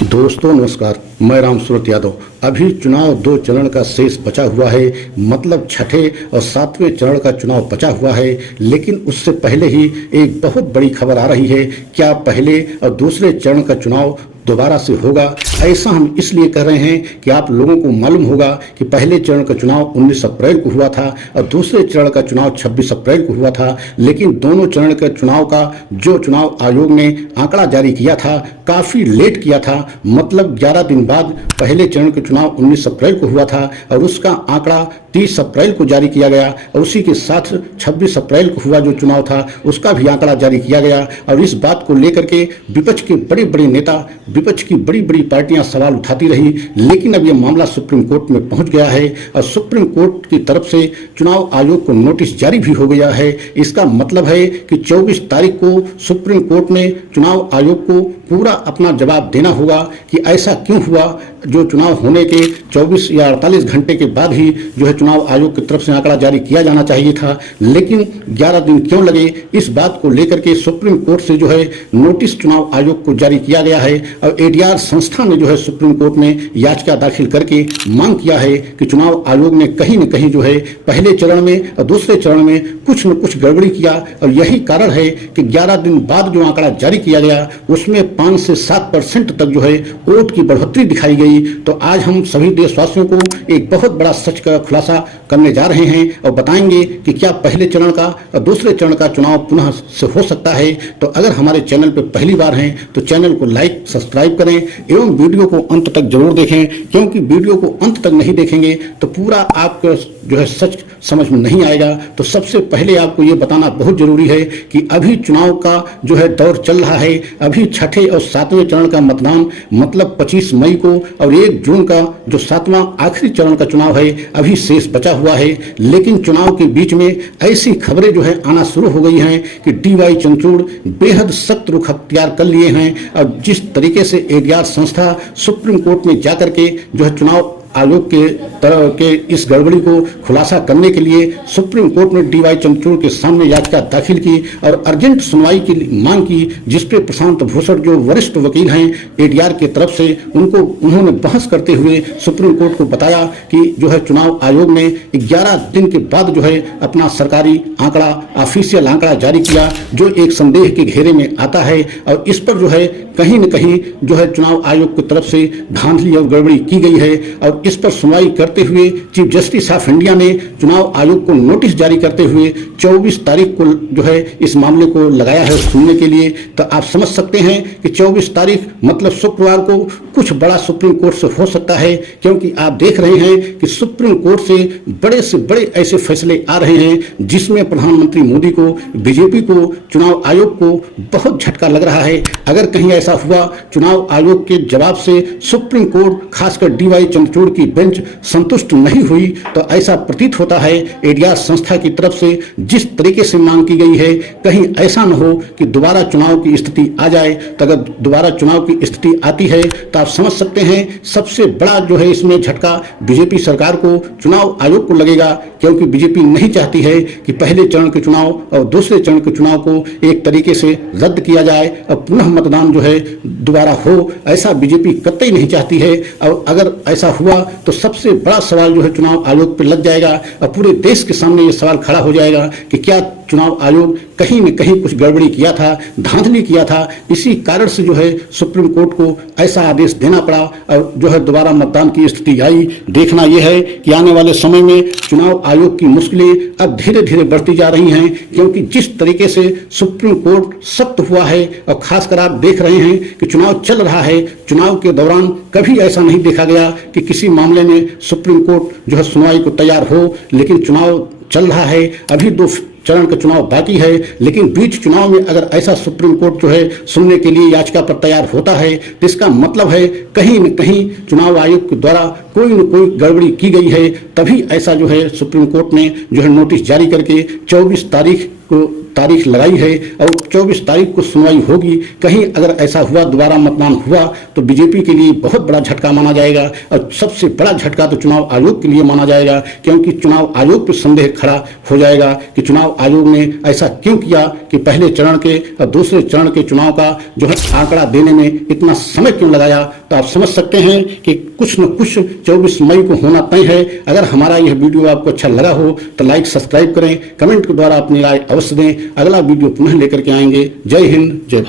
दोस्तों नमस्कार, मैं राम सूरत यादव। अभी चुनाव 2 चरण का शेष बचा हुआ है, मतलब छठे और 7वें चरण का चुनाव बचा हुआ है। लेकिन उससे पहले ही एक बहुत बड़ी खबर आ रही है। क्या पहले और दूसरे चरण का चुनाव दोबारा से होगा? ऐसा हम इसलिए कर रहे हैं कि आप लोगों को मालूम होगा कि पहले चरण का चुनाव 19 अप्रैल को हुआ था और दूसरे चरण का चुनाव 26 अप्रैल को हुआ था। लेकिन दोनों चरण के चुनाव का जो चुनाव आयोग ने आंकड़ा जारी किया था, काफ़ी लेट किया था। मतलब 11 दिन बाद पहले चरण का चुनाव 19 अप्रैल को हुआ था और उसका आंकड़ा 30 अप्रैल को जारी किया गया और उसी के साथ 26 अप्रैल को हुआ जो चुनाव था उसका भी आंकड़ा जारी किया गया। और इस बात को लेकर के विपक्ष के बड़े बड़े नेता, विपक्ष की बड़ी बड़ी पार्टियां सवाल उठाती रही। लेकिन अब यह मामला सुप्रीम कोर्ट में पहुंच गया है और सुप्रीम कोर्ट की तरफ से चुनाव आयोग को नोटिस जारी भी हो गया है। इसका मतलब है कि 24 तारीख को सुप्रीम कोर्ट ने चुनाव आयोग को पूरा अपना जवाब देना होगा कि ऐसा क्यों हुआ। जो चुनाव होने के 24 या 48 घंटे के बाद ही जो है चुनाव आयोग की तरफ से आंकड़ा जारी किया जाना चाहिए था, लेकिन 11 दिन क्यों लगे, इस बात को लेकर के सुप्रीम कोर्ट से जो है नोटिस चुनाव आयोग को जारी किया गया है। और एडीआर संस्था ने जो है सुप्रीम कोर्ट में याचिका दाखिल करके मांग किया है कि चुनाव आयोग ने कहीं न कहीं जो है पहले चरण में और दूसरे चरण में कुछ न कुछ गड़बड़ी किया। और यही कारण है कि 11 दिन बाद जो आंकड़ा जारी किया गया उसमें 5 से 7% तक जो है वोट की बढ़ोतरी दिखाई गई। तो आज हम सभी देशवासियों को एक बहुत बड़ा सच का खुलासा करने जा रहे हैं और बताएंगे कि क्या पहले चरण का और दूसरे चरण का चुनाव पुनः से हो सकता है। तो अगर हमारे चैनल पर पहली बार हैं तो चैनल को लाइक सब्सक्राइब करें एवं वीडियो को अंत तक जरूर देखें, क्योंकि वीडियो को अंत तक नहीं देखेंगे तो पूरा आपका जो है सच समझ में नहीं आएगा। तो सबसे पहले आपको ये बताना बहुत जरूरी है कि अभी चुनाव का जो है दौर चल रहा है। अभी छठे और 7वें चरण का मतदान मतलब 25 मई को और 1 जून का जो 7वां आखिरी चरण का चुनाव है अभी शेष बचा हुआ है। लेकिन चुनाव के बीच में ऐसी खबरें जो है आना शुरू हो गई हैं कि डीवाई चंद्रचूड़ बेहद सख्त रुख अख्तियार कर लिए हैं। और जिस तरीके से एडीआर संस्था सुप्रीम कोर्ट में जाकर के जो है चुनाव आयोग के तरह के इस गड़बड़ी को खुलासा करने के लिए सुप्रीम कोर्ट ने डीवाई चंद्रचूड़ के सामने याचिका दाखिल की और अर्जेंट सुनवाई की मांग की, जिसपे प्रशांत भूषण जो वरिष्ठ वकील हैं एडीआर के तरफ से उन्होंने बहस करते हुए सुप्रीम कोर्ट को बताया कि जो है चुनाव आयोग ने 11 दिन के बाद जो है अपना सरकारी आंकड़ा, ऑफिशियल आंकड़ा जारी किया, जो एक संदेह के घेरे में आता है। और इस पर जो है कहीं न कहीं जो है चुनाव आयोग की तरफ से धांधली और गड़बड़ी की गई है। और इस पर सुनवाई करते हुए चीफ जस्टिस ऑफ इंडिया ने चुनाव आयोग को नोटिस जारी करते हुए 24 तारीख को जो है इस मामले को लगाया है सुनने के लिए। तो आप समझ सकते हैं कि 24 तारीख मतलब शुक्रवार को कुछ बड़ा सुप्रीम कोर्ट से हो सकता है, क्योंकि आप देख रहे हैं कि सुप्रीम कोर्ट से बड़े ऐसे फैसले आ रहे हैं जिसमें प्रधानमंत्री मोदी को, बीजेपी को, चुनाव आयोग को बहुत झटका लग रहा है। अगर कहीं ऐसा हुआ चुनाव आयोग के जवाब से सुप्रीम कोर्ट खासकर डीवाई चंद्रचूड़ की बेंच संतुष्ट नहीं हुई तो ऐसा प्रतीत होता है एडीआर संस्था की तरफ से जिस तरीके से मांग की गई है, कहीं ऐसा न हो कि दोबारा चुनाव की स्थिति आ जाए। तो अगर दोबारा चुनाव की स्थिति आती है तो आप समझ सकते हैं सबसे बड़ा जो है इसमें झटका बीजेपी सरकार को, चुनाव आयोग को लगेगा, क्योंकि बीजेपी नहीं चाहती है कि पहले चरण के चुनाव और दूसरे चरण के चुनाव को एक तरीके से रद्द किया जाए और पुनः मतदान जो है दोबारा हो। ऐसा बीजेपी कतई नहीं चाहती है। और अगर ऐसा हुआ तो सबसे बड़ा सवाल जो है चुनाव आयोग पर लग जाएगा और पूरे देश के सामने ये सवाल खड़ा हो जाएगा कि क्या चुनाव आयोग कहीं न कहीं कुछ गड़बड़ी किया था, धांधली किया था। इसी कारण से जो है सुप्रीम कोर्ट को ऐसा आदेश देना पड़ा और जो है दोबारा मतदान की स्थिति आई। देखना यह है कि आने वाले समय में चुनाव आयोग की मुश्किलें अब धीरे धीरे बढ़ती जा रही हैं, क्योंकि जिस तरीके से सुप्रीम कोर्ट सख्त हुआ है और खासकर आप देख रहे हैं कि चुनाव चल रहा है, चुनाव के दौरान कभी ऐसा नहीं देखा गया कि किसी मामले में सुप्रीम कोर्ट जो है सुनवाई को तैयार हो। लेकिन चुनाव चल रहा है, अभी 2 चरण का चुनाव बाकी है, लेकिन बीच चुनाव में अगर ऐसा सुप्रीम कोर्ट जो है सुनने के लिए याचिका पर तैयार होता है तो इसका मतलब है कहीं न कहीं चुनाव आयोग के द्वारा कोई न कोई गड़बड़ी की गई है। तभी ऐसा जो है सुप्रीम कोर्ट ने जो है नोटिस जारी करके 24 तारीख को तारीख लगाई है और 24 तारीख को सुनवाई होगी। कहीं अगर ऐसा हुआ, दोबारा मतदान हुआ, तो बीजेपी के लिए बहुत बड़ा झटका माना जाएगा और सबसे बड़ा झटका तो चुनाव आयोग के लिए माना जाएगा, क्योंकि चुनाव आयोग पर संदेह खड़ा हो जाएगा कि चुनाव आयोग ने ऐसा क्यों किया कि पहले चरण के और दूसरे चरण के चुनाव का जो है आंकड़ा देने में इतना समय क्यों लगाया। तो आप समझ सकते हैं कि कुछ न कुछ 24 मई को होना तय है। अगर हमारा यह वीडियो आपको अच्छा लगा हो तो लाइक सब्सक्राइब करें, कमेंट के द्वारा अपनी राय अवश्य दें। अगला वीडियो पुनः लेकर के आएंगे। जय हिंद, जय भारत।